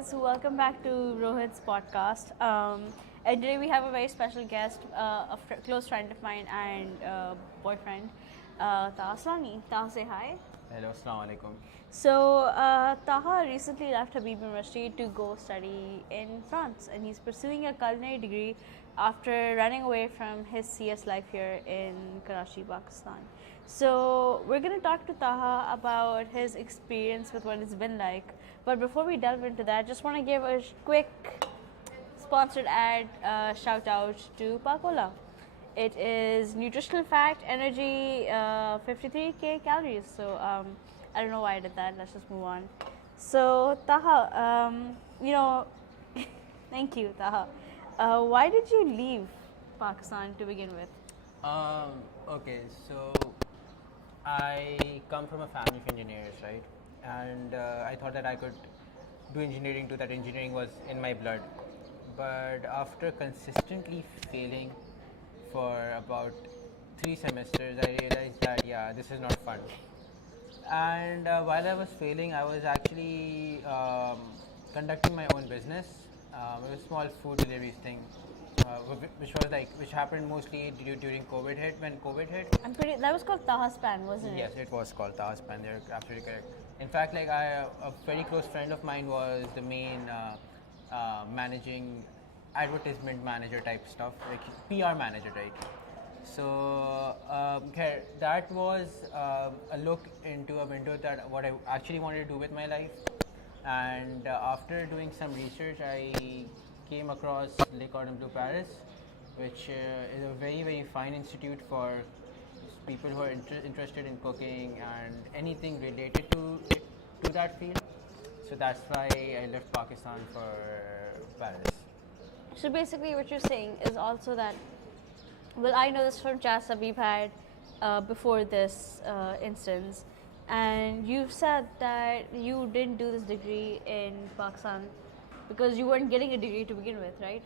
guys, welcome back to Rohit's podcast. And today we have a very special guest, close friend of mine and boyfriend, Taha Aslani. Taha, say hi. Hello, assalamu alaikum. So, Taha recently left Habib University to go study in France, and he's pursuing a culinary degree after running away from his CS life here in Karachi, Pakistan. So, we're going to talk to Taha about his experience with what it's been like. But before we delve into that, just want to give a quick sponsored ad shout out to Pakola. It is nutritional fact, energy, 53k calories. So I don't know why I did that. Let's just move on. So Taha, thank you, Taha. Why did you leave Pakistan to begin with? Okay, so I come from a family of engineers, right? And I thought that I could do engineering too, that engineering was in my blood. But after consistently failing for about 3 semesters, I realized that, yeah, this is not fun. And while I was failing, I was actually conducting my own business. It was a small food delivery thing, which happened mostly during COVID hit. When COVID hit, That was called Taha Span, wasn't it? yes, it was called Tajpan. They're absolutely correct. In fact, a very close friend of mine was the main managing advertisement manager type stuff, like PR manager, right? So that was a look into a window that what I actually wanted to do with my life. And after doing some research, I came across Le Cordon Bleu Paris, which is a very, very fine institute for people who are interested in cooking and anything related to that field. So that's why I left Pakistan for Paris. So basically, what you're saying is also that, well, I know this from chats that we've had before this instance, and you've said that you didn't do this degree in Pakistan because you weren't getting a degree to begin with, right?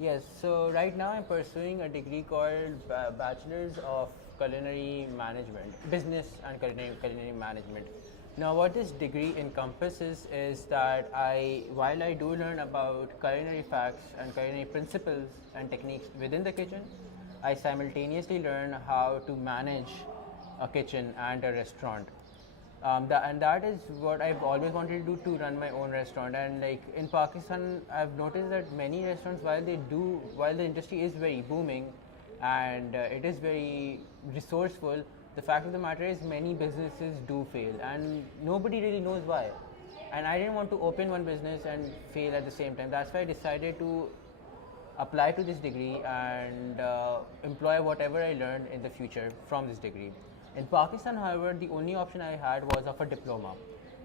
Yes, so right now I'm pursuing a degree called Bachelor's of Culinary Management, Business and Culinary Management. Now, what this degree encompasses is that while I do learn about culinary facts and culinary principles and techniques within the kitchen, I simultaneously learn how to manage a kitchen and a restaurant. And that is what I've always wanted to do, to run my own restaurant. And like in Pakistan, I've noticed that many restaurants, while the industry is very booming and it is very resourceful, the fact of the matter is many businesses do fail and nobody really knows why. And I didn't want to open one business and fail at the same time. That's why I decided to apply to this degree and employ whatever I learned in the future from this degree. In Pakistan, however, the only option I had was of a diploma,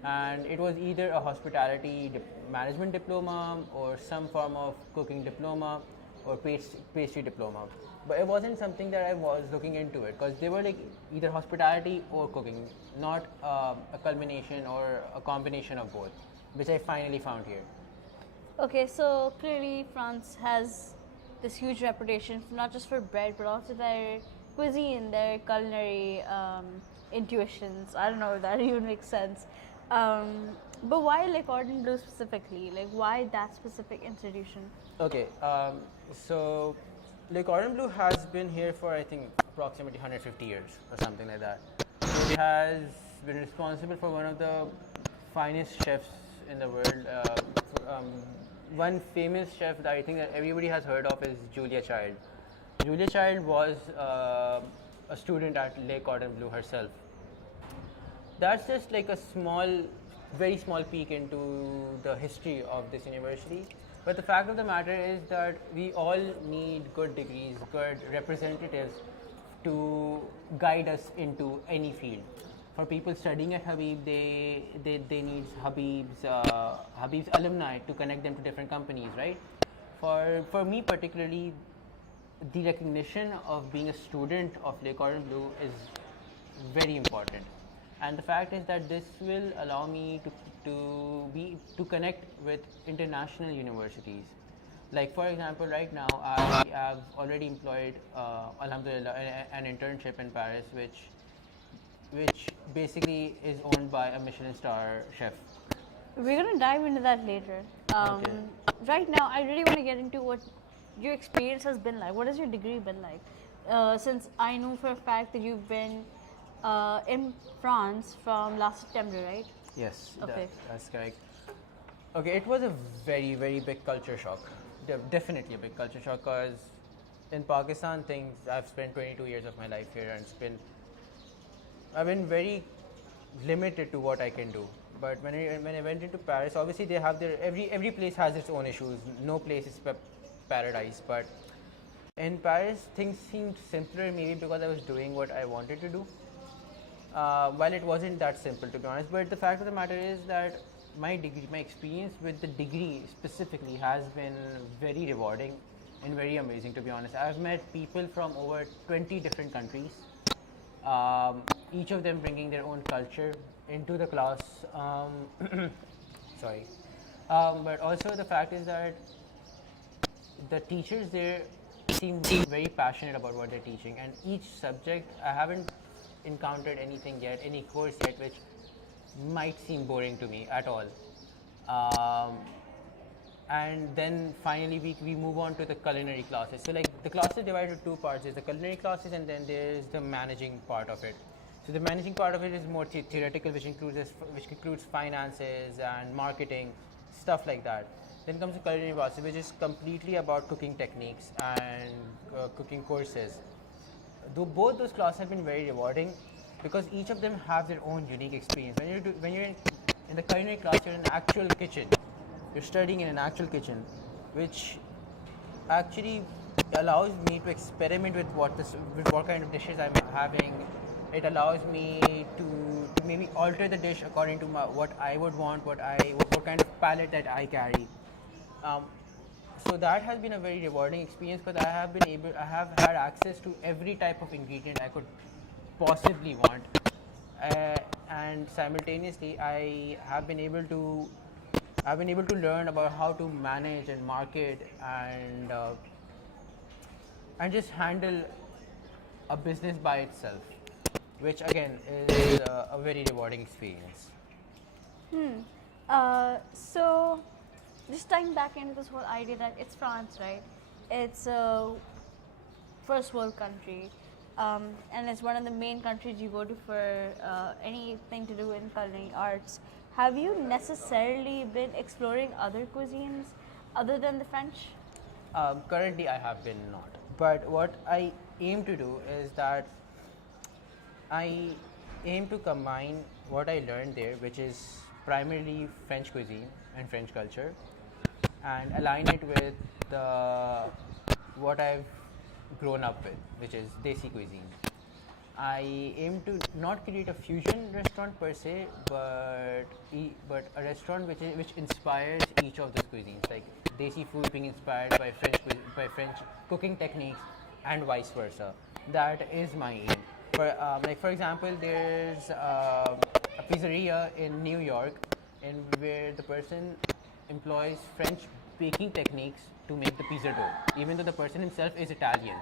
and it was either a hospitality management diploma or some form of cooking diploma or pastry diploma. But it wasn't something that I was looking into it, because they were like either hospitality or cooking, not a culmination or a combination of both, which I finally found here. Okay, so clearly France has this huge reputation, not just for bread, but also their cuisine, their culinary intuitions. I don't know if that even makes sense. But why Le Cordon Bleu specifically? Like, why that specific institution? Okay, so Le Cordon Bleu has been here for, I think, approximately 150 years or something like that. It has been responsible for one of the finest chefs in the world. One famous chef that I think that everybody has heard of is Julia Child. Julia Child was a student at Le Cordon Bleu herself. That's just like a very small peek into the history of this university. But the fact of the matter is that we all need good degrees, good representatives to guide us into any field. For people studying at Habib, they need Habib's alumni to connect them to different companies, right? For me particularly, the recognition of being a student of Le Cordon Bleu is very important, and the fact is that this will allow me to connect with international universities. Like for example, right now I have already employed, alhamdulillah, an internship in Paris, which basically is owned by a Michelin star chef. We're gonna dive into that later. Um, Right now, I really want to get into what your experience has been like. What has your degree been like? Since I know for a fact that you've been in France from last September, right? Yes, Okay. that's correct. Okay, it was a very, very big culture shock. Definitely a big culture shock because in Pakistan, I've spent 22 years of my life here and I've been very limited to what I can do. But when I went into Paris, obviously they have every place has its own issues. No place is paradise. But in Paris, things seemed simpler maybe because I was doing what I wanted to do. While it wasn't that simple to be honest, but the fact of the matter is that my experience with the degree specifically has been very rewarding and very amazing to be honest. I've met people from over 20 different countries, each of them bringing their own culture into the class. Sorry, but also the fact is that the teachers there seem very passionate about what they're teaching, and each subject I haven't encountered anything yet, any course yet, which might seem boring to me at all. And then finally we move on to the culinary classes. So like the classes divided into two parts. There's the culinary classes and then there's the managing part of it. So the managing part of it is more theoretical, which includes finances and marketing, stuff like that. Then comes the culinary classes, which is completely about cooking techniques and cooking courses. Though both those classes have been very rewarding because each of them have their own unique experience. When you're in the culinary class, you're in an actual kitchen. You're studying in an actual kitchen, which actually allows me to experiment with what kind of dishes I'm having. It allows me to maybe alter the dish according to what I would want, what kind of palate that I carry. So that has been a very rewarding experience because I have had access to every type of ingredient I could possibly want, and simultaneously I've been able to learn about how to manage and market and just handle a business by itself, which again is a very rewarding experience. So, just tying back into this whole idea that it's France, right? It's a first world country, and it's one of the main countries you go to for anything to do in culinary arts. Have you necessarily been exploring other cuisines other than the French? Currently, I have been not. But what I aim to do is that I aim to combine what I learned there, which is primarily French cuisine and French culture, and align it with what I've grown up with, which is Desi cuisine. I aim to not create a fusion restaurant per se, but a restaurant which inspires each of those cuisines, like Desi food being inspired by French cooking techniques, and vice versa. That is my aim. For example, there's a pizzeria in New York, where the person employs French baking techniques to make the pizza dough, even though the person himself is Italian.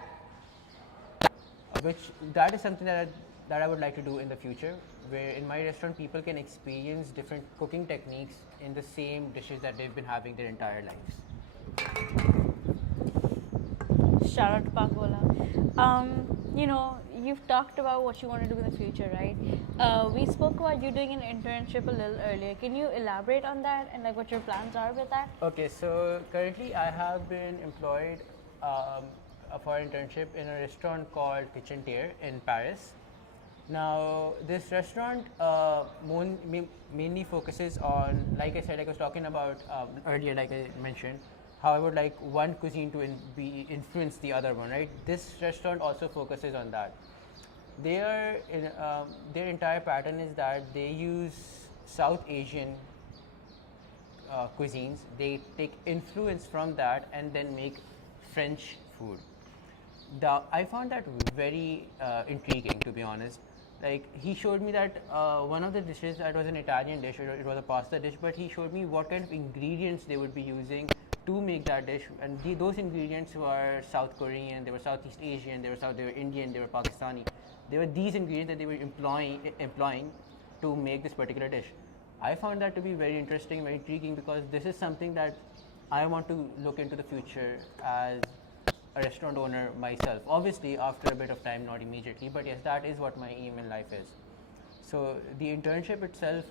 Which that is something that I would like to do in the future, where in my restaurant people can experience different cooking techniques in the same dishes that they've been having their entire lives. Shout out to Pakola. You've talked about what you want to do in the future, right? We spoke about you doing an internship a little earlier. Can you elaborate on that and like what your plans are with that? Okay, so currently I have been employed for an internship in a restaurant called Kitchen Tier in Paris. Now, this restaurant mainly focuses on, like I said, like I was talking about earlier, like I mentioned, how I would like one cuisine to influence the other one, right? This restaurant also focuses on that. Their entire pattern is that they use South Asian cuisines. They take influence from that and then make French food. I found that very intriguing, to be honest. Like he showed me that one of the dishes that was an Italian dish, it was a pasta dish, but he showed me what kind of ingredients they would be using to make that dish, and those ingredients were South Korean, they were Southeast Asian, they were Indian, they were Pakistani. They were these ingredients that they were employing to make this particular dish. I found that to be very interesting, very intriguing, because this is something that I want to look into the future as a restaurant owner myself. Obviously, after a bit of time, not immediately, but yes, that is what my aim in life is. So the internship itself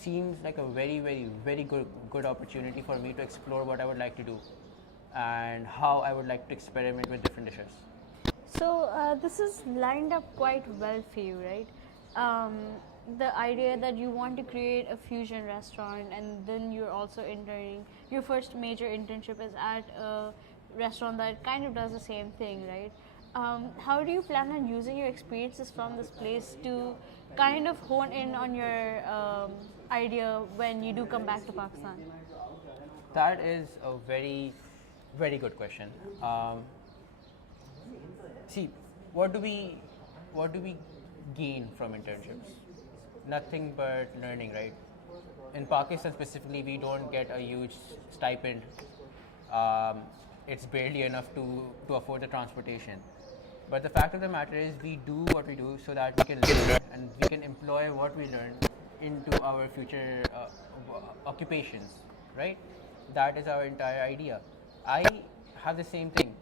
seems like a very, very, very good opportunity for me to explore what I would like to do and how I would like to experiment with different dishes. So this is lined up quite well for you, right? The idea that you want to create a fusion restaurant, and then you're also interning. Your first major internship is at a restaurant that kind of does the same thing, right? How do you plan on using your experiences from this place to kind of hone in on your idea when you do come back to Pakistan? That is a very, very good question. See, what do we gain from internships? Nothing but learning, right? In Pakistan specifically, we don't get a huge stipend. It's barely enough to afford the transportation. But the fact of the matter is, we do what we do so that we can learn and we can employ what we learn into our future occupations, right? That is our entire idea. I have the same thing.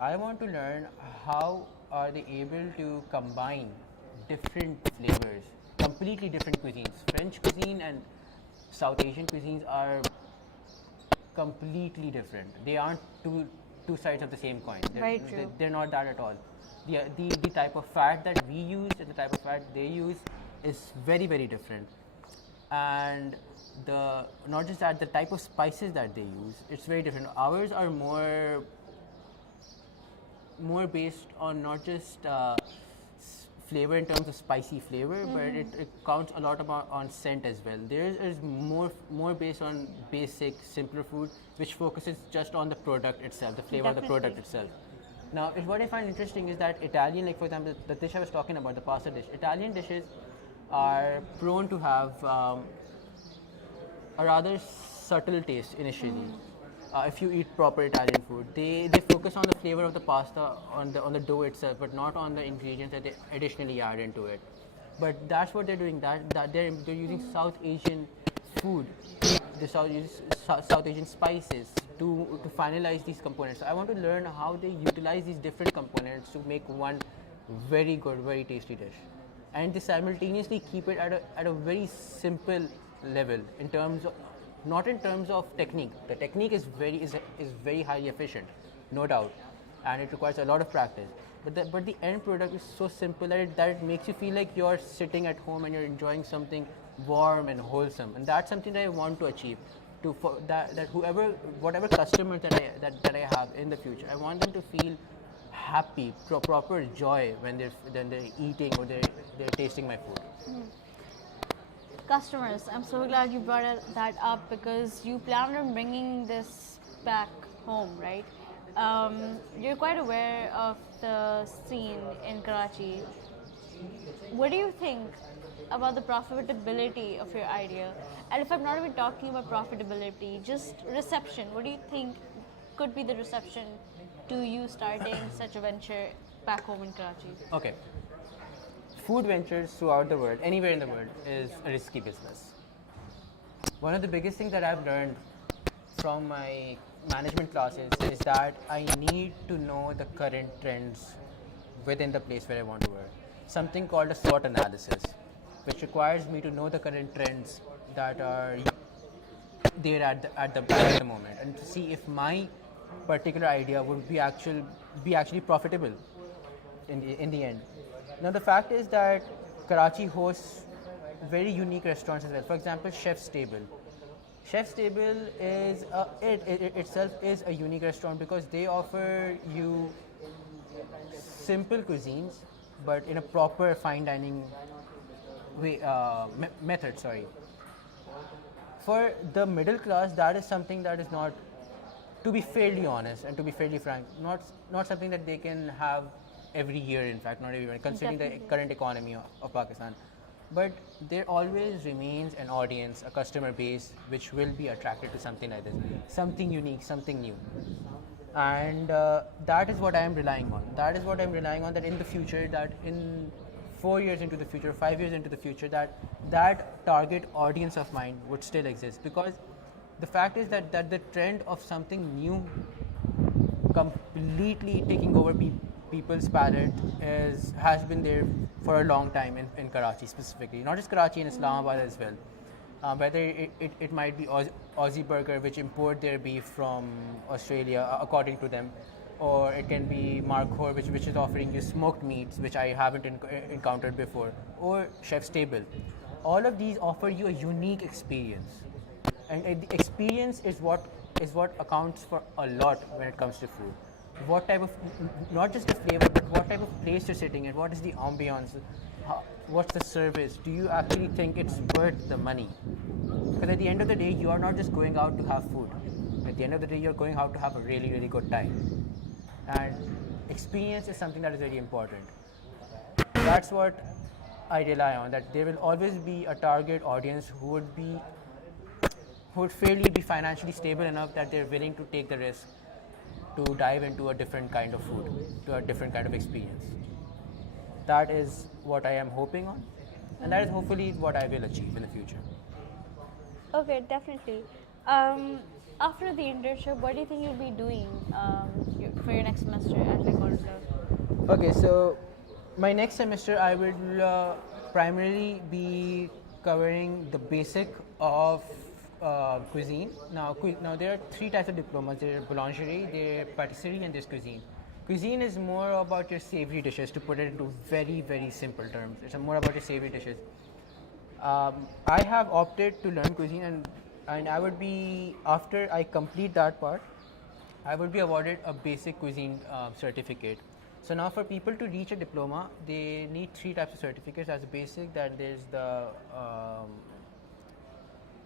I want to learn how are they able to combine different flavors, completely different cuisines. French cuisine and South Asian cuisines are completely different. They aren't two sides of the same coin. Very true. They're not that at all. The type of fat that we use and the type of fat they use is very, very different. And the not just that, the type of spices that they use, it's very different. Ours are more based on not just flavor in terms of spicy flavor, but it counts a lot about on scent as well. Theirs is more based on basic, simpler food, which focuses just on the product itself, the flavor of the product itself. Now, what I find interesting is that Italian, like for example, the dish I was talking about, the pasta dish, Italian dishes are prone to have a rather subtle taste initially. If you eat proper Italian food, they focus on the flavor of the pasta on the dough itself, but not on the ingredients that they additionally add into it. But that's what they're doing. That they're using South Asian food, the South Asian spices to finalize these components. So I want to learn how they utilize these different components to make one very good, very tasty dish, and they simultaneously keep it at a very simple level in terms of, not in terms of technique. The technique is very highly efficient, no doubt, and it requires a lot of practice. But the end product is so simple that it makes you feel like you're sitting at home and you're enjoying something warm and wholesome. And that's something that I want to achieve. That whatever customers that I have in the future, I want them to feel happy, proper joy when they're eating or they're tasting my food. Customers, I'm so glad you brought that up, because you plan on bringing this back home, right? You're quite aware of the scene in Karachi. What do you think about the profitability of your idea? And if I'm not even talking about profitability, just reception, what do you think could be the reception to you starting such a venture back home in Karachi? Okay. Food ventures throughout the world, anywhere in the world, is a risky business. One of the biggest things that I've learned from my management classes is that I need to know the current trends within the place where I want to work. Something called a SWOT analysis, which requires me to know the current trends that are there at the moment, and to see if my particular idea would be actually profitable in the end. Now, the fact is that Karachi hosts very unique restaurants as well. For example, Chef's Table. Chef's Table is it itself is a unique restaurant because they offer you simple cuisines, but in a proper fine dining way method. Sorry. For the middle class, that is something that is not, to be fairly honest and to be fairly frank, not something that they can have every year. In fact, not everyone, considering Definitely. the current economy of Pakistan. But there always remains an audience, a customer base, which will be attracted to something like this, something unique, something new. And that is what I am relying on. That is what I'm relying on, that in the future, that in 4 years into the future, 5 years into the future, that target audience of mine would still exist. Because the fact is that the trend of something new completely taking over people's palate has been there for a long time in Karachi specifically. Not just Karachi, in Islamabad as well. Whether it might be Aussie Burger, which import their beef from Australia, according to them, or it can be Markhor, which is offering you smoked meats, which I haven't encountered before, or Chef's Table. All of these offer you a unique experience, and the experience is what accounts for a lot when it comes to food. What type of, not just the flavor, but what type of place you're sitting in, what is the ambiance, what's the service, do you actually think it's worth the money? Because at the end of the day, you are not just going out to have food. At the end of the day, you're going out to have a really, really good time. And experience is something that is very important. That's what I rely on, that there will always be a target audience who would fairly be financially stable enough that they're willing to take the risk to dive into a different kind of food, to a different kind of experience. That is what I am hoping on, and that is hopefully what I will achieve in the future. Okay, definitely. After the internship, what do you think you'll be doing for your next semester at Le Cordon Bleu? Okay, so my next semester I will primarily be covering the basic of cuisine. Now there are three types of diplomas. There are boulangerie, there are patisserie, and there's cuisine. Cuisine is more about your savory dishes, to put it into very, very simple terms. It's more about your savory dishes. I have opted to learn cuisine, and I would be, after I complete that part, I would be awarded a basic cuisine certificate. So now for people to reach a diploma, they need three types of certificates. As a basic, then there's the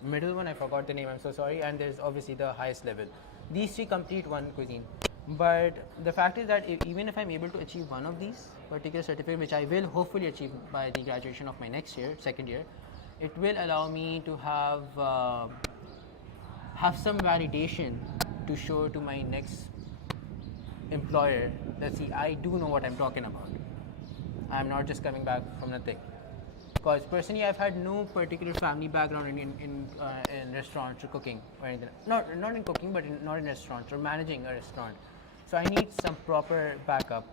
middle one, I forgot the name, I'm so sorry, and there's obviously the highest level. These three complete one cuisine. But the fact is that even if I'm able to achieve one of these particular certificate, which I will hopefully achieve by the graduation of my next year, second year, it will allow me to have some validation to show to my next employer that, see, I do know what I'm talking about. I'm not just coming back from nothing. Because personally, I've had no particular family background in restaurants or cooking or anything. Not in cooking, but not in restaurants or managing a restaurant. So I need some proper backup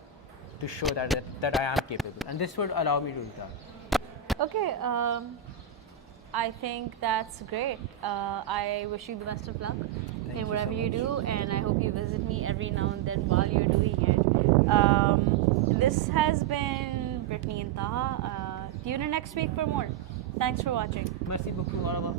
to show that I am capable, and this would allow me to do that. Okay, I think that's great. I wish you the best of luck in whatever you do, and I hope you visit me every now and then while you're doing it. This has been Brittany and Taha. Tune in next week for more. Thanks for watching. Merci beaucoup.